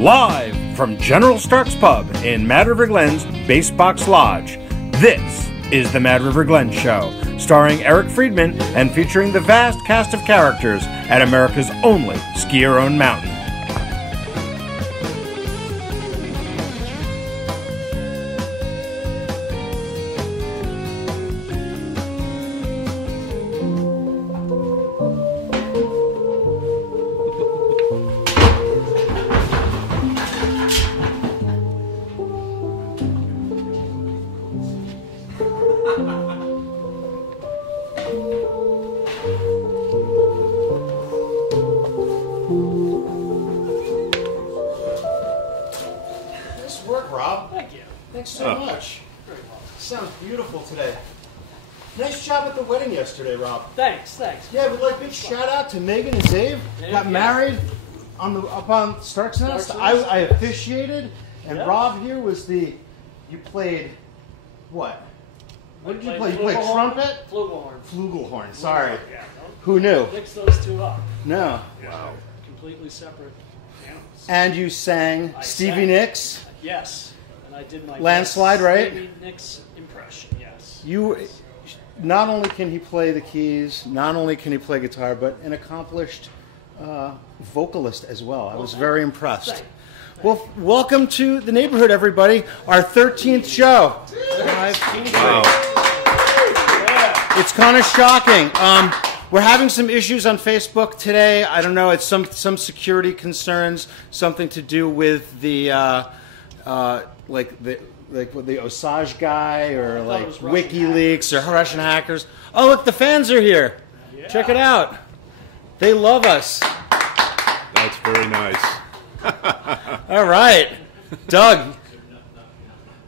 Live from General Stark's Pub in Mad River Glen's Basebox Lodge, this is the Mad River Glen Show, starring Eric Friedman and featuring the vast cast of characters at America's only ski-your-own mountain. Yesterday, Rob. Thanks. Yeah, we'd like big shout out to Megan and Dave. Got married up on Stark's Nest. I officiated, and Rob here was you played what? What did you play? You played trumpet? Flugelhorn. Sorry. Yeah, who knew? Mix those two up. No. Wow. Completely separate animals. And you sang Stevie Nicks? Yes. And I did my Landslide, right? Stevie Nicks impression, yes. Not only can he play the keys, not only can he play guitar, but an accomplished vocalist as well. I was very impressed. Well, welcome to the neighborhood, everybody. Our 13th show. Wow. It's kind of shocking. We're having some issues on Facebook today. I don't know. It's some security concerns, something to do with the the Osage guy or like WikiLeaks or Russian hackers. Oh, look, the fans are here. Yeah. Check it out. They love us. That's very nice. All right. Doug,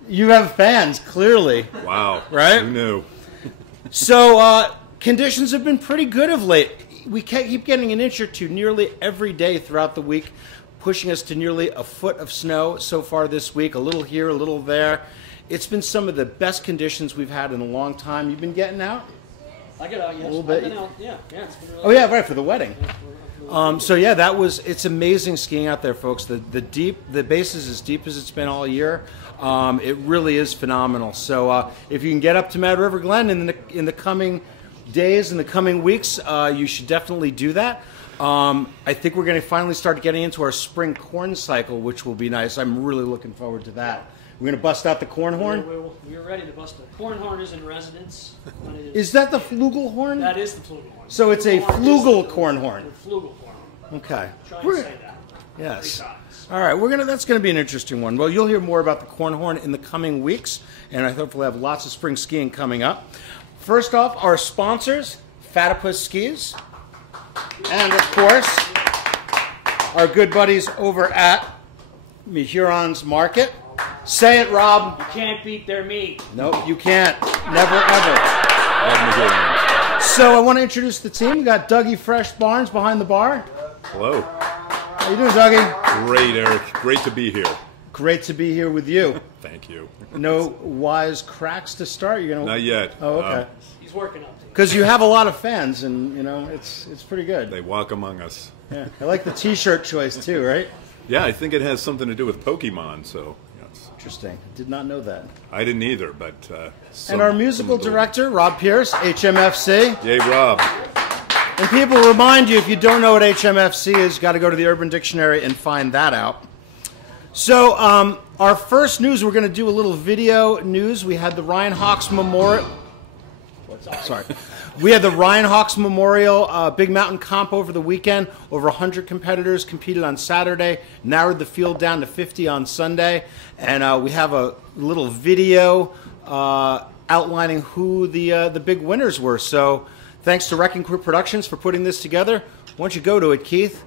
you have fans, clearly. Wow. Right? Who knew? So, conditions have been pretty good of late. We keep getting an inch or two nearly every day throughout the week, pushing us to nearly a foot of snow so far this week, a little here, a little there. It's been some of the best conditions we've had in a long time. You've been getting out? I get out, yes. A little bit. I've been out. Yeah, it's been really right, for the wedding. So yeah, it's amazing skiing out there, folks. The base is as deep as it's been all year. It really is phenomenal. So if you can get up to Mad River Glen in the coming days, in the coming weeks, you should definitely do that. I think we're going to finally start getting into our spring corn cycle, which will be nice. I'm really looking forward to that. We're going to bust out the corn horn? We're ready to bust it. Corn horn is in residence. Is that the flugelhorn? That is the flugelhorn. So it's a flugel corn horn. The flugelhorn. Okay. Try and say that. Yes. All right. That's going to be an interesting one. Well, you'll hear more about the corn horn in the coming weeks, and I hope we'll have lots of spring skiing coming up. First off, our sponsors, Fatipus Skis. And, of course, our good buddies over at Huron's Market. Say it, Rob. You can't beat their meat. Nope, you can't. Never, ever. So I want to introduce the team. We got Dougie Fresh Barnes behind the bar. Hello. How you doing, Dougie? Great, Eric. Great to be here. Great to be here with you. Thank you. No wise cracks to start? You're gonna... Not yet. Oh, okay. He's working up to it. Because you have a lot of fans, and it's pretty good. They walk among us. Yeah, I like the T-shirt choice too, right? Yeah, I think it has something to do with Pokemon. So yes. Interesting. Did not know that. I didn't either, but. And our musical director, Rob Pierce, HMFC. Yay, Rob. And people remind you, if you don't know what HMFC is, you got to go to the Urban Dictionary and find that out. So our first news, we're going to do a little video news. We had the Ryan Hawks Memorial. We had the Ryan Hawks Memorial Big Mountain Comp over the weekend. Over 100 competitors competed on Saturday, narrowed the field down to 50 on Sunday. And we have a little video outlining who the big winners were. So thanks to Wrecking Crew Productions for putting this together. Why don't you go to it, Keith?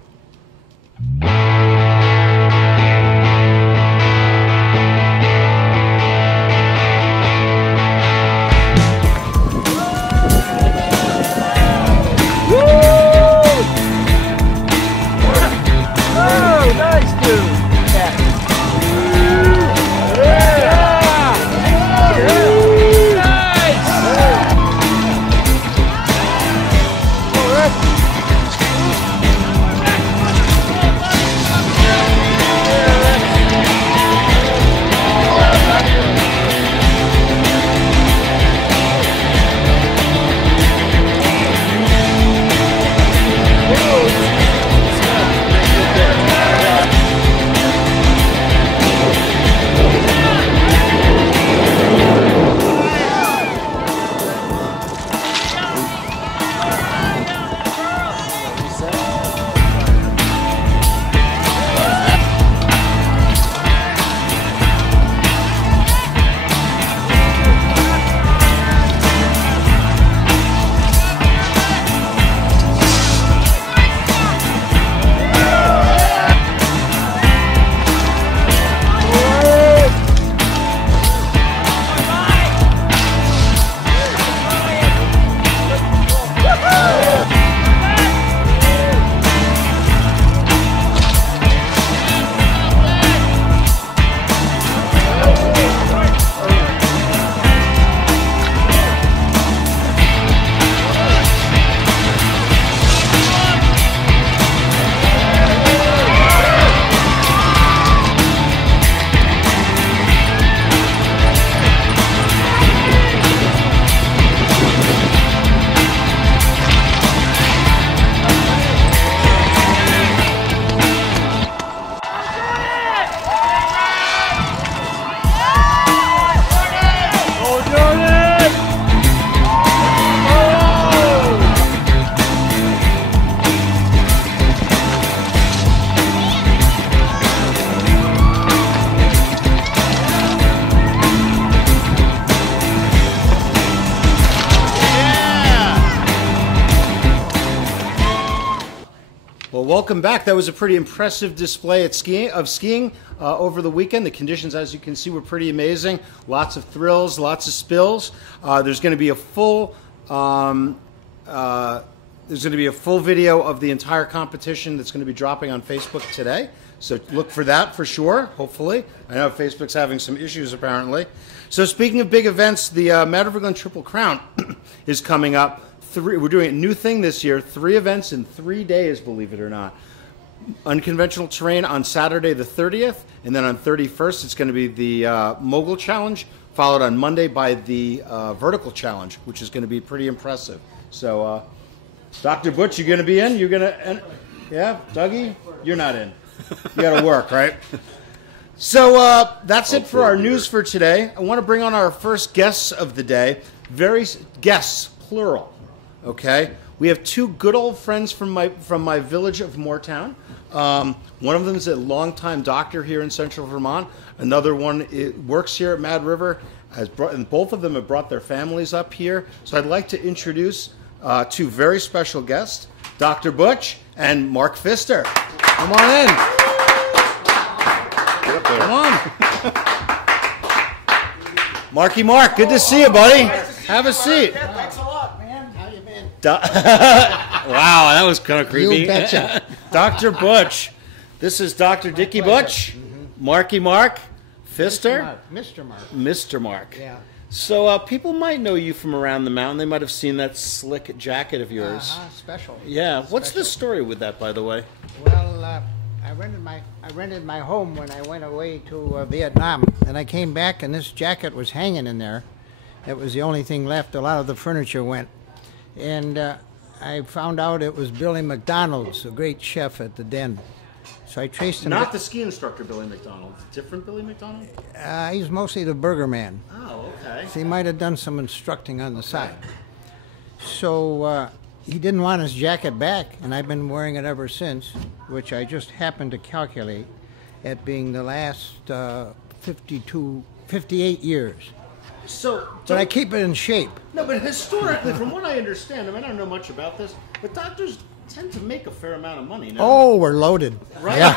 Well, welcome back. That was a pretty impressive display of skiing over the weekend. The conditions, as you can see, were pretty amazing. Lots of thrills, lots of spills. There's going to be a full video of the entire competition that's going to be dropping on Facebook today. So look for that for sure, hopefully. I know Facebook's having some issues apparently. So speaking of big events, the Mad River Glen Triple Crown is coming up. We're doing a new thing this year, 3 events in 3 days, believe it or not. Unconventional terrain on Saturday the 30th, and then on 31st it's going to be the Mogul Challenge, followed on Monday by the Vertical Challenge, which is going to be pretty impressive. So, Dr. Butch, you going to be in? You're going to, yeah? Dougie? You're not in. You got to work, right? So that's it for our news for today. I want to bring on our first guests of the day. Guests, plural. Okay, we have 2 good old friends from my village of Moortown. One of them is a longtime doctor here in Central Vermont. Another one works here at Mad River. And both of them have brought their families up here. So I'd like to introduce 2 very special guests, Dr. Butch and Mark Pfister. Come on in. Get up there. Come on. Marky Mark, good to see you, buddy. Have a seat. Thanks a lot, man. How you been? Wow, that was kind of creepy. You betcha. Dr. Butch. This is Dr. Dickie Butch. Marky Mark. Pfister. Mr. Mark. Mr. Mark. Yeah. So people might know you from around the mountain. They might have seen that slick jacket of yours. Special. Yeah. What's Special. the story with that, by the way? Well, I rented my home when I went away to Vietnam, and I came back, and this jacket was hanging in there. It was the only thing left. A lot of the furniture went, and I found out it was Billy McDonald's, a great chef at the Den. So I traced him. Not the ski instructor Billy McDonald. Different Billy McDonald? He's mostly the burger man. Oh, okay. So he might have done some instructing on the side. So he didn't want his jacket back, and I've been wearing it ever since, which I just happened to calculate at being the last 58 years. So, But I keep it in shape. no, but historically, from what I understand, I mean, I don't know much about this, but doctors tend to make a fair amount of money now. Oh, we're loaded. Right? Yeah.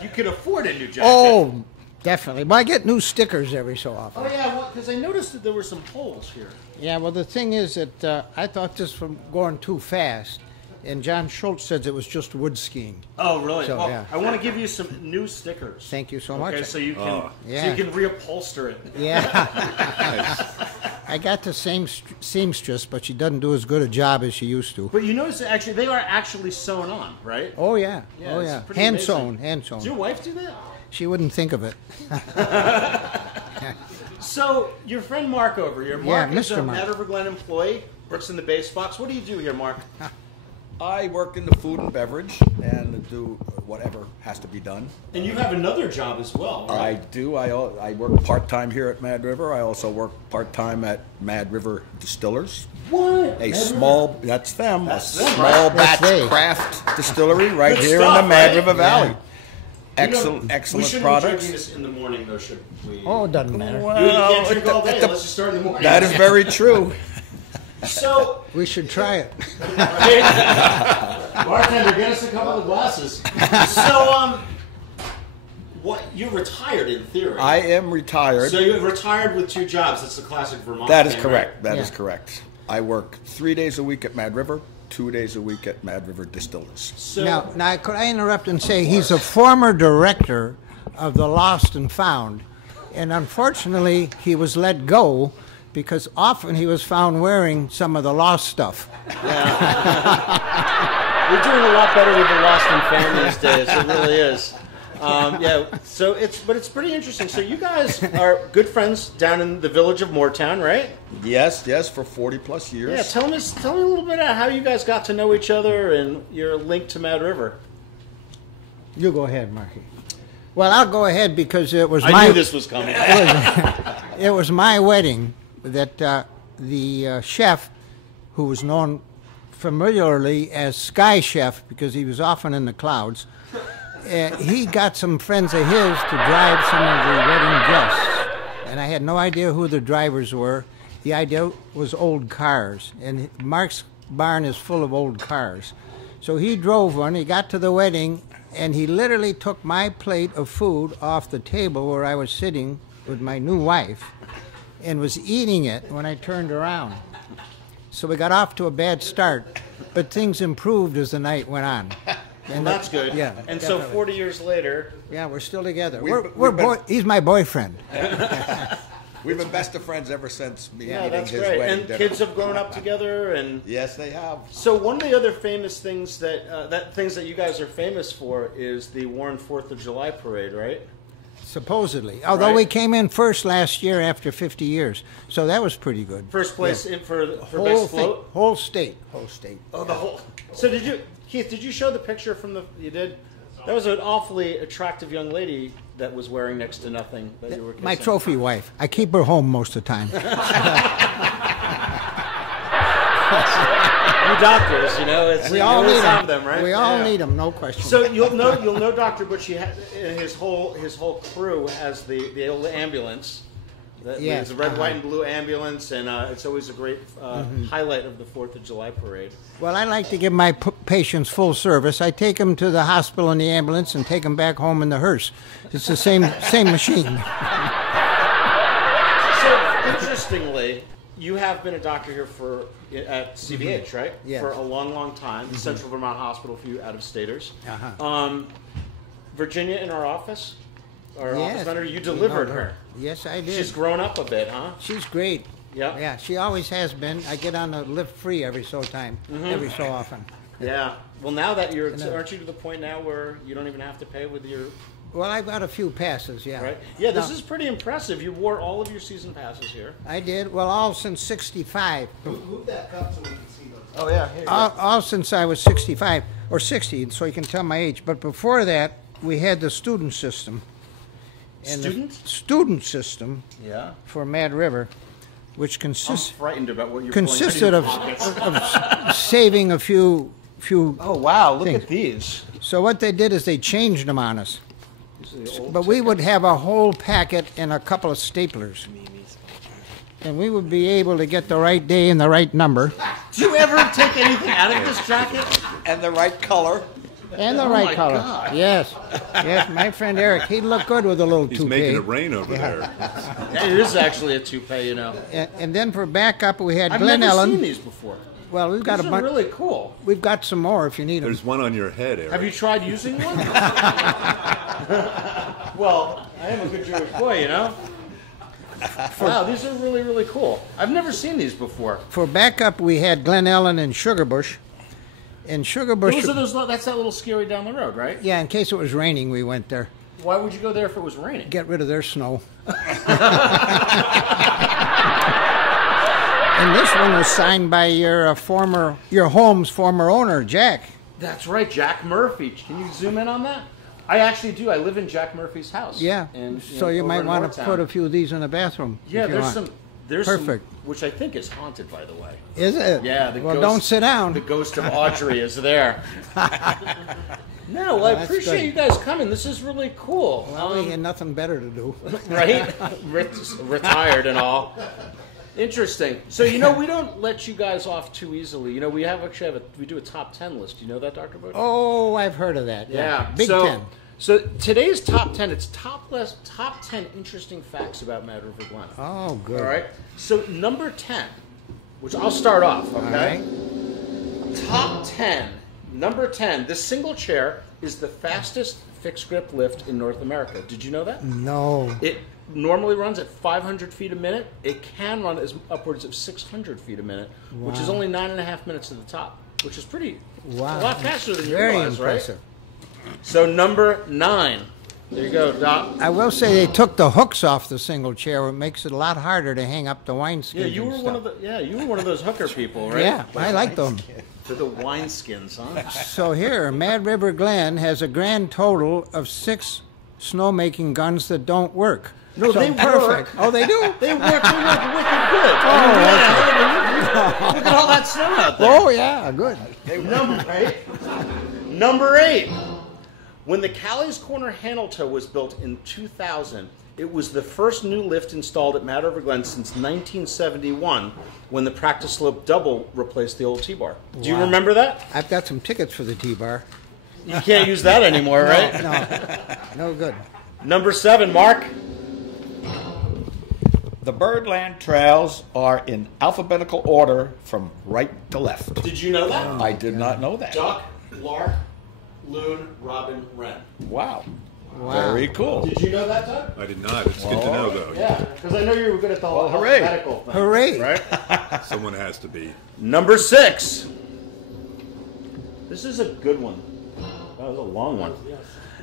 You could afford a new jacket. Oh, definitely. But I get new stickers every so often. Oh, yeah, well, because I noticed that there were some holes here. Yeah, well, the thing is that I thought this was going too fast, and John Schultz says it was just wood skiing. Oh, really? So, well, yeah. I want to give you some new stickers. Thank you so much. Okay, so you can Yeah. so you can reupholster it. Yeah. I got the same seamstress, but she doesn't do as good a job as she used to. But you notice that actually they are actually sewn on, right? Oh, yeah. Yeah, Oh, it's yeah. pretty Hand amazing. sewn, hand sewn. Does your wife do that? She wouldn't think of it. So your friend Mark over here, Mark is Mr. a Mark. Mad River Glen employee, works in the base box. What do you do here, Mark? I work in the food and beverage and do whatever has to be done. And you have another job as well, right? I do. I work part-time here at Mad River. I also work part-time at Mad River Distillers. What? A small, that's them, That's a them, small right? batch That's they. craft distillery right Good here stuff, in the Mad right? River Valley. Yeah. Excellent, We excellent shouldn't products. be drinking this in the morning, though, should we? Oh, it doesn't matter. you can't drink all day that- unless you start in the morning. that is very true. So, We should try it. bartender, get us a couple of glasses. So, what? You're retired in theory. I am retired. So you're retired with 2 jobs. That's the classic Vermont. That is thing, correct. right? That is Yeah. correct. I work 3 days a week at Mad River, 2 days a week at Mad River Distillers. So, Now, could I interrupt and say he's a former director of the Lost and Found, and unfortunately he was let go because often he was found wearing some of the lost stuff. you're doing a lot better with the Lost and Found these days. It really is. Yeah. So it's pretty interesting. So you guys are good friends down in the village of Moortown, right? Yes, for 40 plus years. Yeah. Tell me a little bit about how you guys got to know each other and your link to Mad River. You go ahead, Marky. Well, I'll go ahead because it was I knew this was coming. it was my wedding that the chef, who was known familiarly as Sky Chef because he was often in the clouds, he got some friends of his to drive some of the wedding guests. And I had no idea who the drivers were. the idea was old cars, and Mark's barn is full of old cars. So he drove one, he got to the wedding, and he literally took my plate of food off the table where I was sitting with my new wife and was eating it when I turned around. So we got off to a bad start, but things improved as the night went on. And that's good. Yeah. And definitely. so 40 years later, Yeah, we're still together. We've He's my boyfriend. We've been best of friends ever since me yeah, eating that's his great. wedding And dinner. kids have grown up together, and Yes, they have. so one of the other famous things that you guys are famous for is the Warren 4th of July parade, right? Supposedly. Although Right. we came in first last year after 50 years. So that was pretty good. First place for Whole best thing, float. whole state. Oh, the whole. So Keith? Did you show the picture from the? You did. That was an awfully attractive young lady that was wearing next to nothing that you were kissing. My trophy wife. I keep her home most of the time. You doctors, you know, it's We you all always need have them. them, right? We all Yeah. need them, no question. So you'll know Dr. Butch. His whole crew has the old ambulance. Yes, It's a red, white, and blue ambulance, and it's always a great highlight of the 4th of July parade. Well, I like to give my patients full service. I take them to the hospital in the ambulance and take them back home in the hearse. It's the same machine. So interestingly, you have been a doctor here at CVH, right? Yes. For a long, long time. Central Vermont Hospital for you out-of-staters. Uh-huh. Virginia in our office, our Yes. office manager, you delivered her. Yes, I did. She's grown up a bit, huh? She's great. Yeah. Yeah, she always has been. I get on the lift free every so often. Yeah. Well, now that aren't you to the point now where you don't even have to pay with your, Well, I've got a few passes, yeah. right? Yeah, this No, is pretty impressive. You wore all of your season passes here. I did. Well, all since 65. Move that cup so we can see those. Oh, yeah. All since I was 65 or 60, so you can tell my age. But before that, we had the student system. And Student? The student system Yeah. for Mad River, which I'm consisted frightened about what you're pulling out consisted your of pockets. saving a few. Oh, wow. Look things. at these. So what they did is they changed them on us. These are the old But we would have a whole packet and a couple of staplers. And we would be able to get the right day and the right number. Do you ever take anything out of this jacket? And the right color. And the Oh right my color. God. Yes. Yes, my friend Eric, he'd look good with a little He's toupee. making it rain over there. It is actually a toupee, you know. And then for backup, we had I've Glen never Ellen. seen these before. Well, we've got These a are bunch. really cool. We've got some more if you need them. There's one on your head, Eric. Have you tried using one? Well, I am a good Jewish boy, you know. Wow, these are really, really cool. I've never seen these before. For backup, we had Glen Ellen and Sugarbush. And Sugarbush. That's that little scary down the road, right? Yeah, in case it was raining, we went there. Why would you go there if it was raining? Get rid of their snow. And this one was signed by your home's former owner, Jack. That's right, Jack Murphy. Can you zoom in on that? I actually do. I live in Jack Murphy's house. Yeah. And, So you over might in want to Moortown. put a few of these in the bathroom. Yeah, if you want. there's Perfect. some, which I think is haunted, by the way. Is it? Yeah. Well, don't sit down. The ghost of Audrey is there. No, well, I That's appreciate good. you guys coming. This is really cool. Well, we had nothing better to do. Right? Retired and all. Interesting. So, we don't let you guys off too easily. We we do a top 10 list. You know that, Dr. Butch? Oh, I've heard of that. Yeah. Big so, 10. So today's top 10, it's top 10 interesting facts about Mad River Glen. Oh, good. All right. So number 10, which I'll start off, okay? All right. Top 10. Number 10, this single chair is the fastest fixed grip lift in North America. Did you know that? No. It normally runs at 500 feet a minute. It can run as upwards of 600 feet a minute, which is only 9.5 minutes to the top, which is pretty a lot faster than you Very realize, impressive. right? So number 9. There you go, Doc. I will say they took the hooks off the single chair, which makes it a lot harder to hang up the wineskins. Yeah, you were one of those hooker people, right? Yeah, I like them. To the wineskins, huh? So here, Mad River Glen has a grand total of 6 snowmaking guns that don't work. No, So they perfect. work. Oh, they do? They work wicked good. Look at all that snow out there. Oh, yeah, good. Number 8. When the Callie's Corner handle toe was built in 2000, It was the first new lift installed at Mad River Glen since 1971 when the practice slope double replaced the old T-bar. Do you Wow. remember that? I've got some tickets for the T-bar. You can't use that anymore, right? No good. Number 7, Mark. The Birdland trails are in alphabetical order from right to left. Did you know that? I did not know that. Duck, lark, loon, robin, wren. Wow. Wow. Very cool. Did you know that, Doug? I did not. It's good to know, though. Yeah, because I know you were good at the whole hooray. alphabetical thing. Hooray. Right? Someone has to be. Number 6. This is a good one. That was a long one.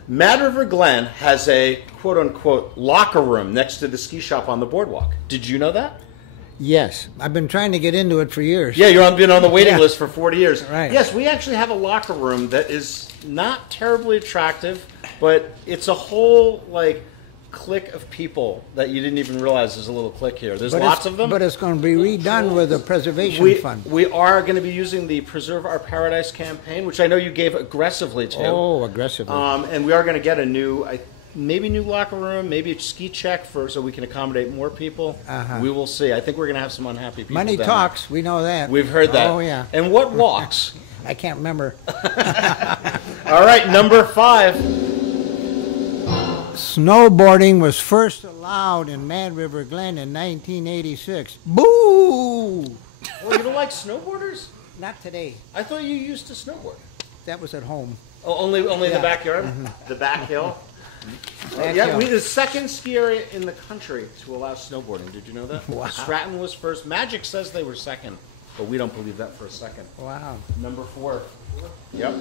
Mad River Glen has a quote-unquote locker room next to the ski shop on the boardwalk. Did you know that? Yes. I've been trying to get into it for years. Yeah, you've been on the waiting Yeah. list for 40 years. Right. Yes, we actually have a locker room that is not terribly attractive, but it's a whole, like, clique of people that you didn't even realize there's a little clique here. There's lots of them. But it's going to be redone with a preservation fund. We are going to be using the Preserve Our Paradise campaign, which I know you gave aggressively to. Oh, aggressively. And we are going to get a new, maybe new locker room, maybe a ski check so we can accommodate more people. Uh-huh. We will see. I think we're going to have some unhappy people. Money down talks. We know that. there. We've heard that. Oh, yeah. And what walks? I can't remember. All right, number 5. Snowboarding was first allowed in Mad River Glen in 1986. Boo! Oh, you don't like snowboarders? Not today. I thought you used to snowboard. That was at home. Oh, only in Yeah. the backyard? The back hill? Back Yeah, hill. we're the second ski area in the country to allow snowboarding. Did you know that? Wow. Stratton was first. Magic says they were second, but we don't believe that for a second. Wow. Number 4. Yep.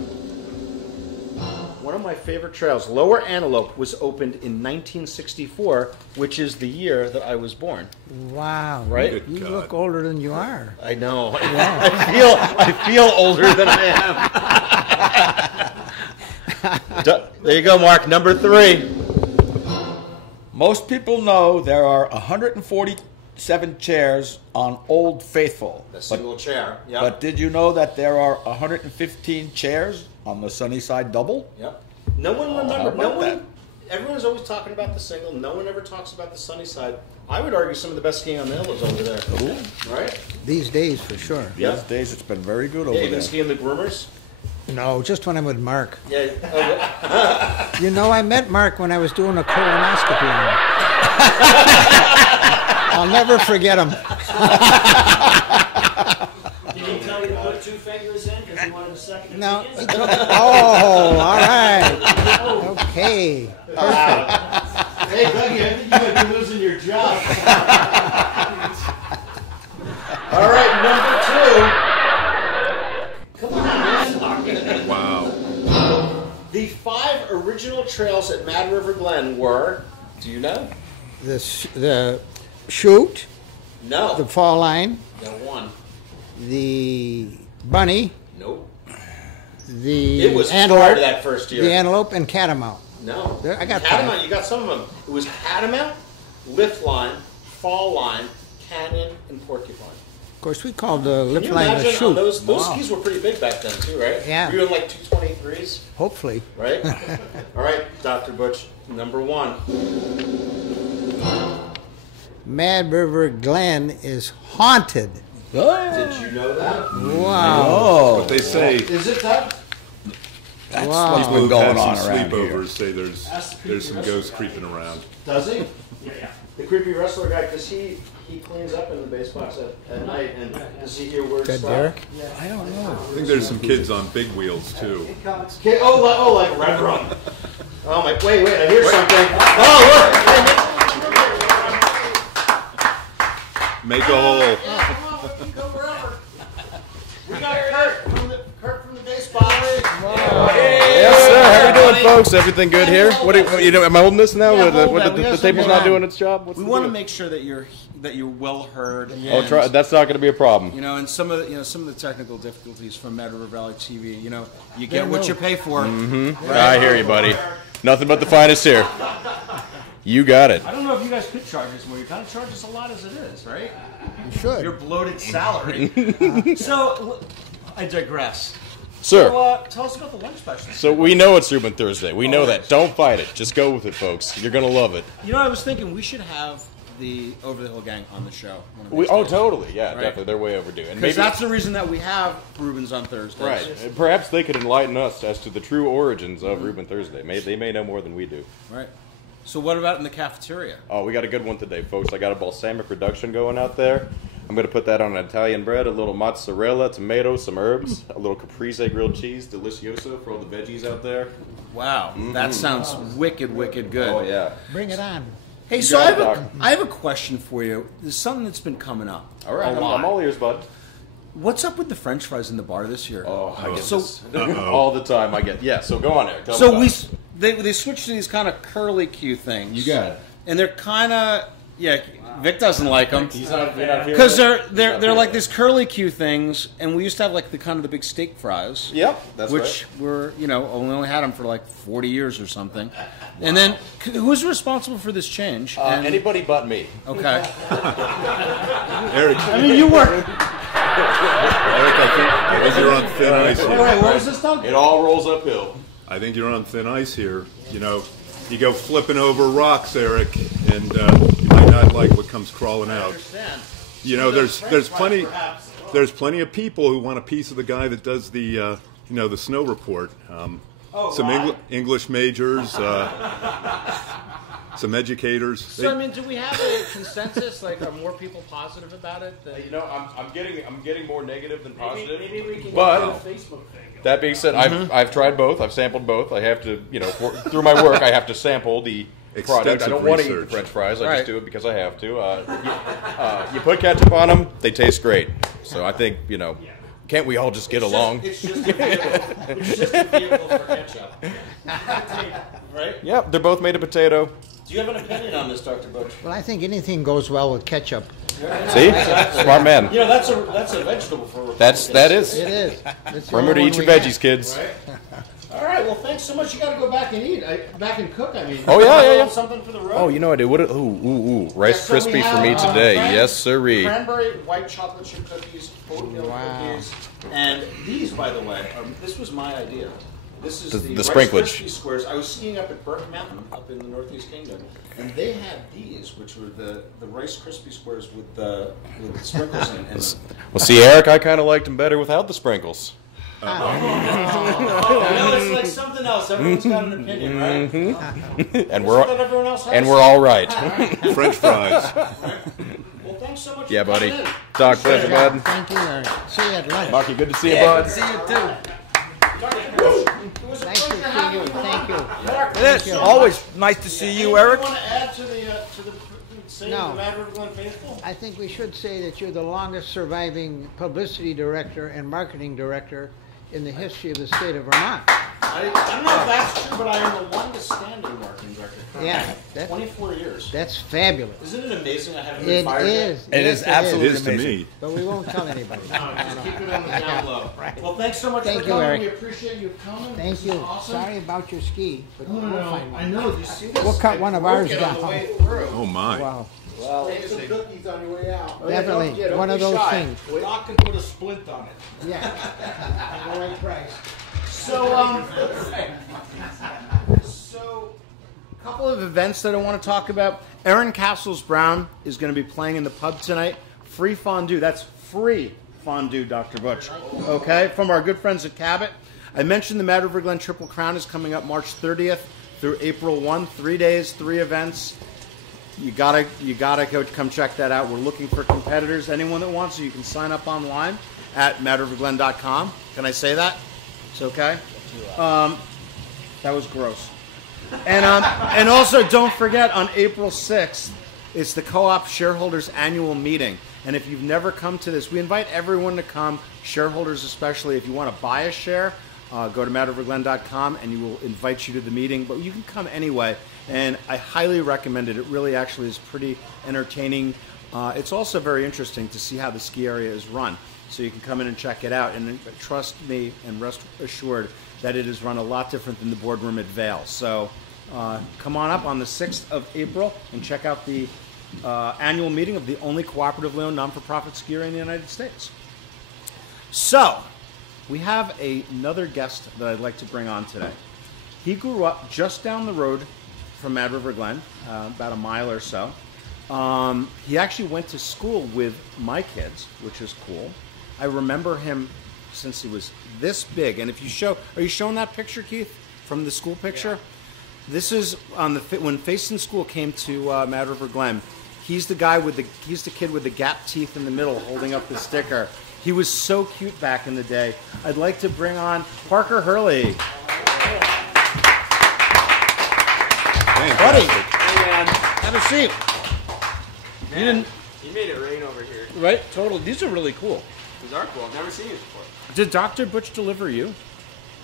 One of my favorite trails, Lower Antelope, was opened in 1964, which is the year that I was born. Wow. Right? Good You God. look older than you are. I know. I feel older than I am. There you go, Mark. Number 3. Most people know there are 147 chairs on Old Faithful. A single chair. Yep. But did you know that there are 115 chairs on the Sunnyside Double? Yep. No one how remembered. No about one. that? Everyone's always talking about the single. No one ever talks about the sunny side. I would argue some of the best skiing on the hill is over there. Right? These days, for sure. Yeah. These days it's been very good Yeah, over you've been there. skiing the groomers. No, just when I'm with Mark. Yeah. Oh, You know, I met Mark when I was doing a colonoscopy on him. I'll never forget him. Did he tell you to put 2 fingers in because he wanted a second No. opinion? he took- Oh, all right. Okay. hey, Dougie, I think you might be losing your job. All right, number 2. Come on, man. Wow. The 5 original trails at Mad River Glen were. Do you know? The chute, No. the fall line, No one. the bunny, Nope. the It was antelope, hard that first year. the antelope, and catamount. No. There, I got Catamount, 5. you got some of them. It was Catamount, Lift Line, Fall Line, Canyon, and Porcupine. Of course, we called the Can lift you line the imagine? chute. Those Wow. skis were pretty big back then, too, right? Yeah. You were in like 223s, Hopefully. right? All right, Dr. Butch, number 1. Mad River Glen is haunted. Did you know that? Wow. Oh, But they say Is it, Doug? that's Wow. what's been who've going had on some around here. sleepovers say there's some ghosts creeping around. Does he? Yeah. The creepy wrestler guy, because he cleans up in the base box at night, and does he hear weird Good, stuff? Derek. I don't know. I think there's some kids on big wheels too. Okay, like Red Run. Oh my! Wait! I hear something. Oh look! Make a hole. Yeah, come on, we can go wherever. We got Kurt from the base box. Yes, sir. How you doing, folks? Everything good here? What do you know? Am I holding this now? Yeah, What the, hold that. We the have table's some- not doing its job? What's We the want to deal? make sure that you're well heard. Oh, try, that's not going to be a problem. You know, and some of the technical difficulties from Mad River Valley TV. You know, you get Yeah, what no. you pay for. I hear you, buddy. Nothing but the finest here. You got it. I don't know if you guys could charge us more. You kind of charge us a lot as it is, right? You should. Your bloated salary. So, I digress. Sir. So, tell us about the lunch special. So we know it's Reuben Thursday. We know that. Don't fight it. Just go with it, folks. You're gonna love it. You know, I was thinking we should have the Over the Hill Gang on the show. Totally. Yeah, Right. definitely. They're way overdue. And Because that's the reason that we have Rubens on Thursdays. right. And perhaps they could enlighten us as to the true origins of Reuben Thursday. They may know more than we do. Right. So what about in the cafeteria? Oh, we got a good one today, folks. I got a balsamic reduction going out there. I'm going to put that on an Italian bread, a little mozzarella, tomato, some herbs, a little caprese grilled cheese, delicioso for all the veggies out there. Wow, that sounds wicked, wicked good. Oh, yeah. Bring it on. Hey, so I have a question for you. There's something that's been coming up. All right, a lot. I'm all ears, bud. What's up with the French fries in the bar this year? Oh, I get this all the time. So go on, Eric. So they switched to these kind of curly Q things. You got it. And they're kind of Vic doesn't like them He's not here because yet? they're like these curly Q things, and we used to have like the big steak fries. Yep, that's which right. were only had them for like 40 years or something. And then who's responsible for this change? Anybody but me. Okay. Eric, I mean, you were. Eric, I think you're on thin ice here. Wait, what was this, Doug? It all rolls uphill. I think you're on thin ice here. You know, you go flipping over rocks, Eric, and you might not like what comes crawling out. You know, there's plenty of people who want a piece of the guy that does the the snow report. Some English majors, some educators. So I mean, do we have a consensus? Like, are more people positive about it? I'm getting more negative than positive. Maybe we can But- do a Facebook thing. That being said, I've tried both. I've sampled both. I have to, through my work, I have to sample the product. I Extensive don't want to eat the research. French fries. I Right. just do it because I have to. You put ketchup on them, they taste great. So I think, can't we all just get along? It's just a vehicle. It's just a vehicle for ketchup. Right? Yep, they're both made of potato. Do you have an opinion on this, Dr. Butch? Well, I think anything goes well with ketchup. See? Smart man. That's a vegetable for That is. It is. It's the Remember to only eat your one we veggies, kids. All right. Well, thanks so much. You got to go back and eat. Back and cook. I mean. Oh, yeah. Something for the road. Oh, you know I did. What? Ooh, Rice So we Krispie for have, me today. cran- Yes, sirree. Cranberry white chocolate chip cookies, oatmeal cookies, and these, by the way, this was my idea. This is The Rice sprinklage. Krispie squares. I was skiing up at Burke Mountain, up in the Northeast Kingdom, and they had these, which were the Rice Krispie squares with the sprinkles in them. Well, see, Eric, I kind of liked them better without the sprinkles. It's like something else. Everyone's got an opinion, right? And That everyone else has? we're all right. French fries. Well, thanks so much. Yeah, for buddy. coming in. Doc, pleasure, bud. Thank you, Eric. See you at lunch. Marky, good to see you, bud. Nice to see you. Thank you. It is always nice to see you, Eric. Want to add to the saying No. the Mad River Glen faithful? I think we should say that you're the longest surviving publicity director and marketing director in the history of the state of Vermont. I don't know if that's true, but I am the longest standing marketing director. Yeah, 24 years. that's fabulous. Isn't it amazing I haven't It been fired yet? is. It Yes, is absolutely It is to amazing. me. But we won't tell anybody. Just keep it on the down low. Well, thanks so much Thank for you, coming. Eric. We appreciate you coming. Thank This you. is awesome. Sorry about your ski, but we'll find I one. know. Did you see this? We'll cut one of ours Broke it on the down. way through. Oh my. Wow. Take some cookies on your way out. Definitely one of those things. Doc can put a splint on it. Yeah. The right price. So, a couple of events that I want to talk about. Erin Castles Brown is going to be playing in the pub tonight. Free fondue. That's free fondue, Dr. Butch. Okay, from our good friends at Cabot. I mentioned the Mad River Glen Triple Crown is coming up March 30th through April 1. 3 days, 3 events. You gotta go come check that out. We're looking for competitors. Anyone that wants to, you can sign up online at madriverglen.com. Can I say that? It's okay. That was gross. And also, don't forget, on April 6th, it's the Co-op Shareholders Annual Meeting. And if you've never come to this, we invite everyone to come, shareholders especially. If you want to buy a share, go to madriverglen.com and you will invite you to the meeting. But you can come anyway, and I highly recommend it. It really actually is pretty entertaining. It's also very interesting to see how the ski area is run. So you can come in and check it out. And trust me and rest assured that it is run a lot different than the boardroom at Vail. So come on up on the 6th of April and check out the annual meeting of the only cooperatively owned non-for-profit ski area in the United States. So, we have another guest that I'd like to bring on today. He grew up just down the road from Mad River Glen, about a mile or so. He actually went to school with my kids, which is cool. I remember him since he was this big. And if you show, are you showing that picture, Keith, from the school picture? Yeah. This is on the when Faison School came to Mad River Glen. He's the guy with he's the kid with the gap teeth in the middle, holding up the sticker. He was so cute back in the day. I'd like to bring on Parker Hurley. Buddy, hey man, have a seat. man, you made it rain over here. Right? Totally. These are really cool. These are cool. I've never seen these before. Did Dr. Butch deliver you?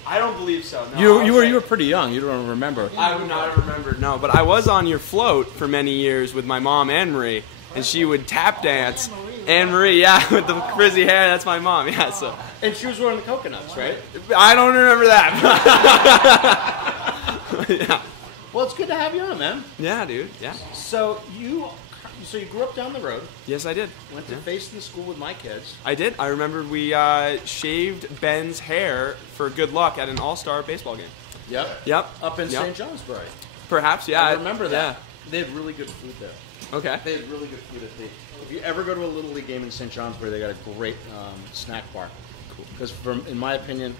I don't believe so. No, you were pretty young. You don't remember. I would not remember. No, but I was on your float for many years with my mom, Anne Marie, and she would tap dance. Anne Marie, yeah, with the frizzy hair. That's my mom. Yeah, so. And she was wearing the coconuts, right? I don't remember that. Yeah. Well, it's good to have you on, man. Yeah, dude. Yeah. So you grew up down the road. Yes, I did. Went to Faison School with my kids. I did. I remember we shaved Ben's hair for good luck at an all-star baseball game. Yep. Yep. Up in St. Johnsbury. Perhaps, yeah. I remember that. Yeah. They had really good food there. Okay. They had really good food at the. If you ever go to a Little League game in St. Johnsbury, they got a great snack bar. Cool. Because, in my opinion,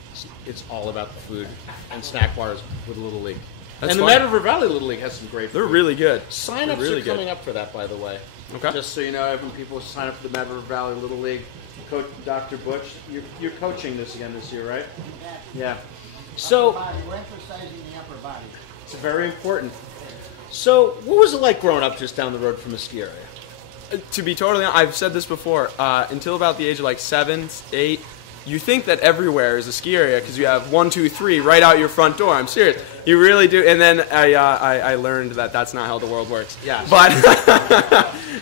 it's all about the food and snack bars with Little League. That's and the Mad River Valley Little League has some great food. They're really good. Sign-ups really are coming up for that, by the way. Okay. Just so you know, when people sign up for the Mad River Valley Little League, Coach Dr. Butch, you're coaching this again this year, right? Yeah. So We're emphasizing the upper body. it's very important. So what was it like growing up just down the road from a ski area? To be totally honest, I've said this before, until about the age of like 7, 8, you think that everywhere is a ski area because you have 1, 2, 3 right out your front door. I'm serious. You really do. And then I learned that that's not how the world works. Yeah. But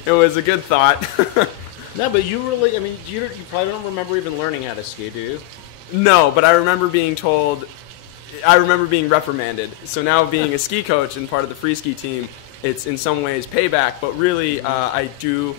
it was a good thought. No, but you really, I mean, you probably don't remember even learning how to ski, do you? No, but I remember being told, I remember being reprimanded. So now being a ski coach and part of the free ski team, it's in some ways payback, but really I do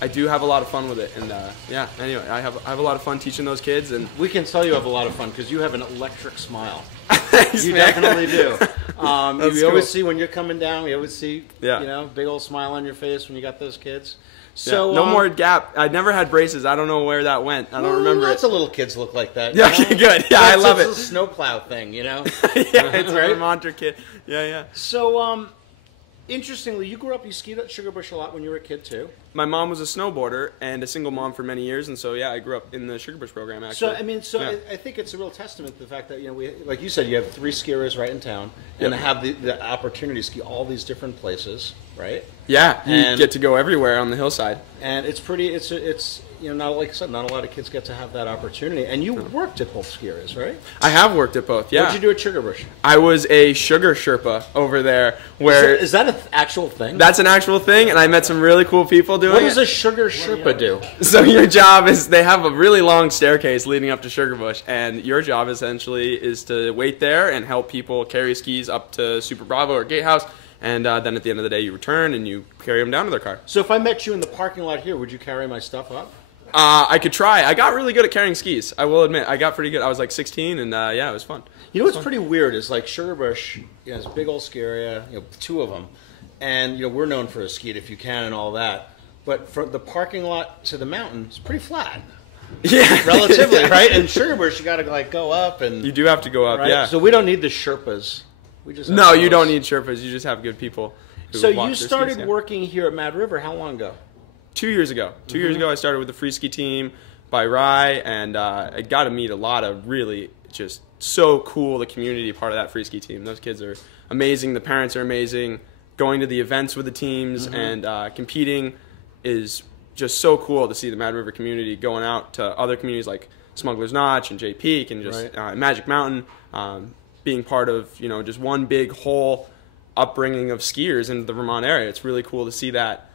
have a lot of fun with it, and yeah. Anyway, I have a lot of fun teaching those kids, and we can tell you have a lot of fun because you have an electric smile. Thanks, you man. definitely do. We cool. always see when you're coming down. We always see, yeah. Big old smile on your face when you got those kids. So yeah. No more gap. I never had braces. I don't know where that went. I don't remember. Lots of little kids look like that. Yeah, okay, good. Yeah, I love it. It's a snowplow thing, you know. Yeah, it's a Vermonter kid. Yeah, yeah. So, interestingly, you grew up, you skied at Sugarbush a lot when you were a kid, too. My mom was a snowboarder and a single mom for many years, and so, yeah, I grew up in the Sugarbush program, actually. So, I mean, I think it's a real testament to the fact that, we, like you said, you have 3 ski areas right in town, and have the opportunity to ski all these different places, right? Yeah, you get to go everywhere on the hillside. And it's pretty, it's not, like I said, not a lot of kids get to have that opportunity. And you worked at both ski areas, right? I have worked at both, yeah. What did you do at Sugarbush? I was a sugar Sherpa over there. Where is that an actual thing? That's an actual thing, and I met some really cool people doing it. What does a sugar Sherpa do? So your job is, they have a really long staircase leading up to Sugarbush, and your job essentially is to wait there and help people carry skis up to Super Bravo or Gatehouse, and then at the end of the day you return and you carry them down to their car. So if I met you in the parking lot here, would you carry my stuff up? I could try. I got really good at carrying skis. I will admit, I got pretty good. I was like 16, and yeah, it was fun. You know what's pretty weird is like Sugarbush, it's a big old ski area, 2 of them, and we're known for a ski it if you can and all that. But from the parking lot to the mountain, it's pretty flat. Yeah, relatively, right? And Sugarbush, you got to go up, and you do have to go up. Right? Yeah. So we don't need the Sherpas. We just no, you don't need Sherpas. You just have good people. So you started working here at Mad River how long ago? 2 years ago. 2 years ago, I started with the free ski team by Rye, and I got to meet a lot of really just so cool, the community part of that free ski team. Those kids are amazing. The parents are amazing. Going to the events with the teams and competing is just so cool to see the Mad River community going out to other communities like Smuggler's Notch and Jay Peak and just Magic Mountain, being part of just one big whole upbringing of skiers in the Vermont area. It's really cool to see that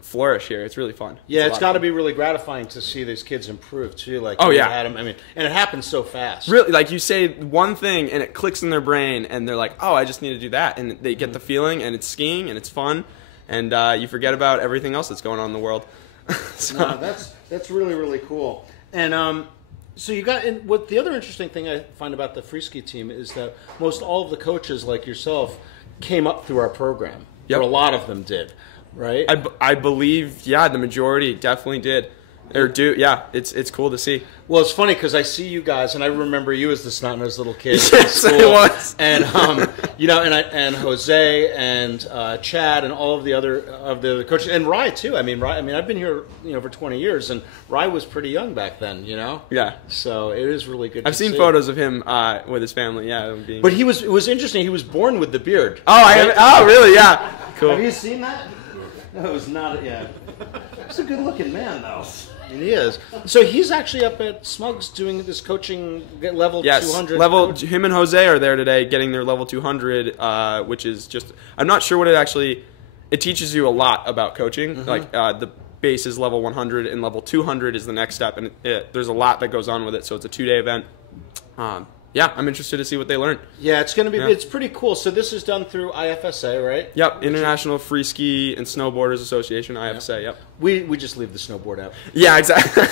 flourish here. It's really fun. Yeah, it's got to be really gratifying to see these kids improve too. Like, had them, I mean, and it happens so fast. Really, like you say one thing and it clicks in their brain, and they're like, "Oh, I just need to do that," and they get the feeling, and it's skiing, and it's fun, and you forget about everything else that's going on in the world. No, that's really really cool. And So you got, and what the other interesting thing I find about the free ski team is that most all of the coaches like yourself came up through our program. Yep. Or a lot of them did, right? I believe, yeah, the majority definitely did. Or do, yeah, it's cool to see. Well, it's funny because I see you guys, and I remember you as the snot-nosed little kid. Yes, it was. And you know, and Jose and Chad and all of the other coaches, and Rye too. I mean, I've been here, you know, for 20 years, and Rye was pretty young back then, you know. Yeah. So it is really good. I've seen photos of him with his family. Yeah. But it was interesting. He was born with the beard. Oh, right? Oh, really? Yeah. Cool. Have you seen that? No, it was not. Yeah. He's a good-looking man, though. And he is. So he's actually up at Smugs doing this coaching level 200. Him and Jose are there today getting their level 200, which is just, I'm not sure what it teaches you a lot about coaching. Mm-hmm. Like the base is level 100 and level 200 is the next step. And there's a lot that goes on with it. So it's a 2-day event. Yeah, I'm interested to see what they learn. Yeah, it's going to be, it's pretty cool. So this is done through IFSA, right? Yep, International Free Ski and Snowboarders Association, IFSA, yep. We just leave the snowboard out. Yeah, exactly.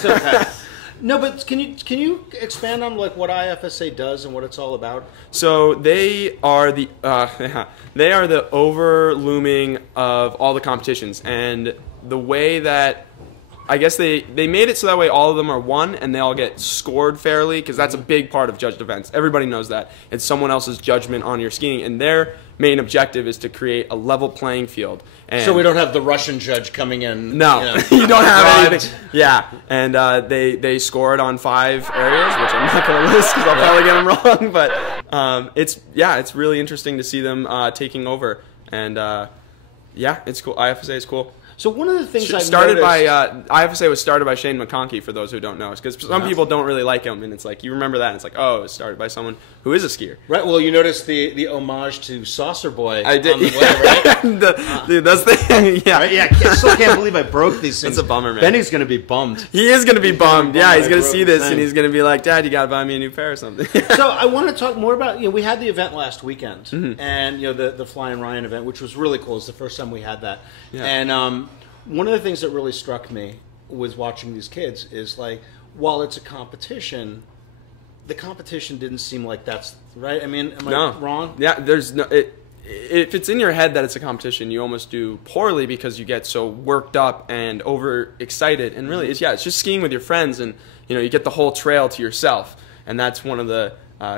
No, but can you expand on like what IFSA does and what it's all about? So they are the overlooming of all the competitions, and the way that I guess they made it so that way all of them are one and they all get scored fairly, because that's a big part of judged events. Everybody knows that. It's someone else's judgment on your skiing, and their main objective is to create a level playing field. And so we don't have the Russian judge coming in. No, you know, you don't have anything. Yeah, and they scored on 5 areas, which I'm not going to list because I'll probably get them wrong. But it's really interesting to see them taking over, and yeah, it's cool. IFSA is cool. So one of the things IFSA was started by Shane McConkey, for those who don't know, because some people don't really like him, and it's like you remember that, and it's like, oh, it was started by someone who is a skier. Right. Well, you noticed the homage to Saucer Boy. I did. On the way, right? Dude, that's the yeah. Right? Yeah. I still can't believe I broke these things. It's a bummer, man. Benny's gonna be bummed. He is gonna be bummed. Yeah, he's gonna see this and he's gonna be like, Dad, you gotta buy me a new pair or something. So I want to talk more about, we had the event last weekend, and the Flying Ryan event, which was really cool. It's the first time we had that, and one of the things that really struck me was watching these kids is like, while it's a competition, the competition didn't seem like that's right. I mean, am I wrong? Yeah, there's no. If it's in your head that it's a competition, you almost do poorly because you get so worked up and overexcited. And really, it's just skiing with your friends, and you get the whole trail to yourself, and that's one of the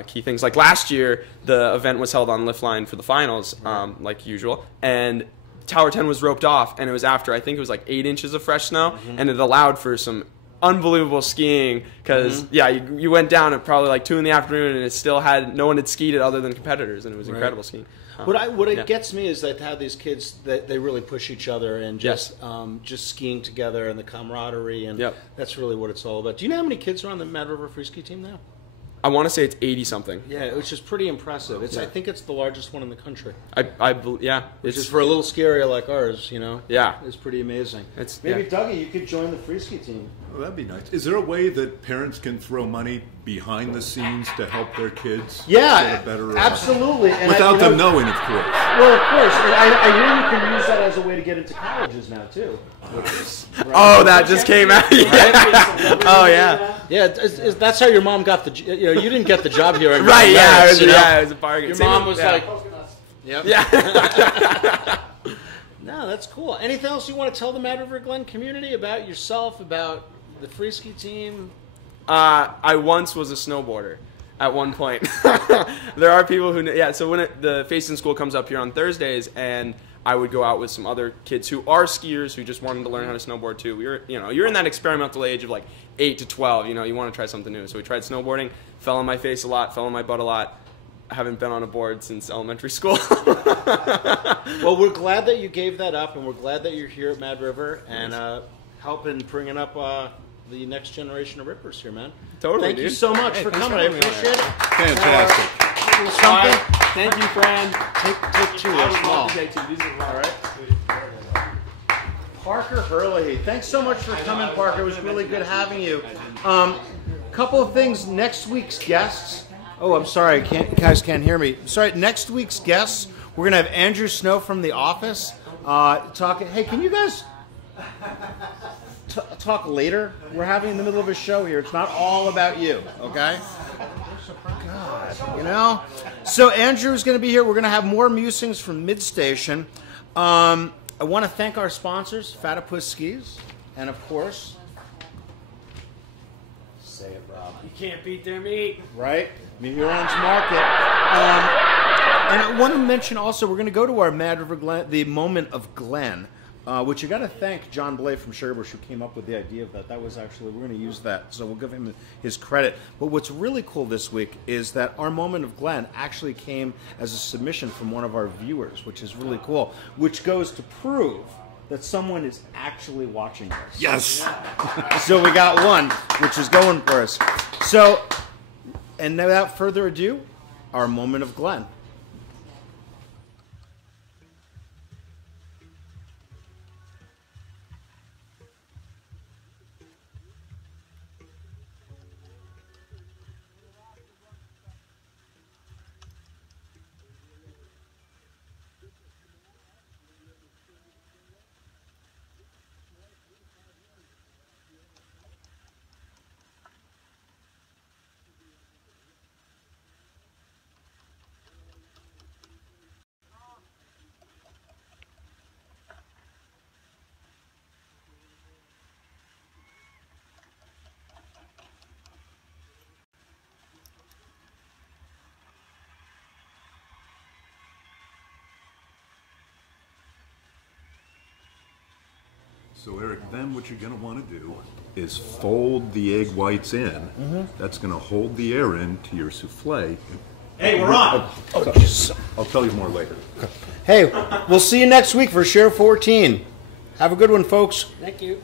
key things. Like last year, the event was held on lift line for the finals, like usual, and Tower 10 was roped off, and it was after, I think it was like 8 inches of fresh snow, and it allowed for some unbelievable skiing, because you went down at probably like 2 in the afternoon, and it still had, no one had skied it other than competitors, and it was incredible skiing. What gets me is that how these kids, that they really push each other, and just skiing together, and the camaraderie, and that's really what it's all about. Do you know how many kids are on the Mad River Free Ski team now? I want to say it's 80-something. Yeah, which is pretty impressive. I think it's the largest one in the country. Which is for a little ski area like ours, Yeah. It's pretty amazing. Maybe Dougie, you could join the free ski team. Well, that'd be nice. Is there a way that parents can throw money behind the scenes to help their kids get a better absolutely. And without them knowing, of course. Well, of course. And I hear you can use that as a way to get into colleges now, too. Oh, that just came out. Oh, yeah. Yeah, that's how your mom got the. You didn't get the job here. Right? Yeah, it was a bargain. Your mom was like, "Yep." Yeah. No, that's cool. Anything else you want to tell the Mad River Glen community about yourself, about the free ski team? I once was a snowboarder at one point. There are people who, so when the Face in School comes up here on Thursdays, and I would go out with some other kids who are skiers who just wanted to learn how to snowboard too. We were, you're in that experimental age of like 8 to 12. You want to try something new. So we tried snowboarding. Fell on my face a lot. Fell on my butt a lot. I haven't been on a board since elementary school. Well, we're glad that you gave that up, and we're glad that you're here at Mad River and helping bringing up the next generation of rippers here, man. Totally, Thank you so much for coming. I appreciate it. Fantastic. Something. Right. Thank you, friend. Take 2. They're small. All right. Parker Hurley, thanks so much for coming, Parker. It was really good having you. Couple of things. Next week's guests. Oh, I'm sorry, you guys can't hear me. Sorry. Next week's guests, we're gonna have Andrew Snow from The Office talking. Hey, can you guys talk later. We're having in the middle of a show here. It's not all about you, okay? God, you know? So Andrew's going to be here. We're going to have more musings from Midstation. I want to thank our sponsors, Fatapus Skis, and of course... Say it, Rob. You can't beat their meat. Right? Orange Market. And I want to mention also, we're going to go to our Mad River Glen, the Moment of Glen, which you got to thank John Blay from Sugarbush who came up with the idea of that. That was actually, we're going to use that, so we'll give him his credit. But what's really cool this week is that our Moment of Glen actually came as a submission from one of our viewers, which is really cool, which goes to prove that someone is actually watching this. Yes. So we got one, which is going for us. So, and without further ado, our Moment of Glen. So Eric, then what you're going to want to do is fold the egg whites in. That's going to hold the air in to your souffle. Hey, we're on. I'll tell you more later. Hey, we'll see you next week for Share 14. Have a good one, folks. Thank you.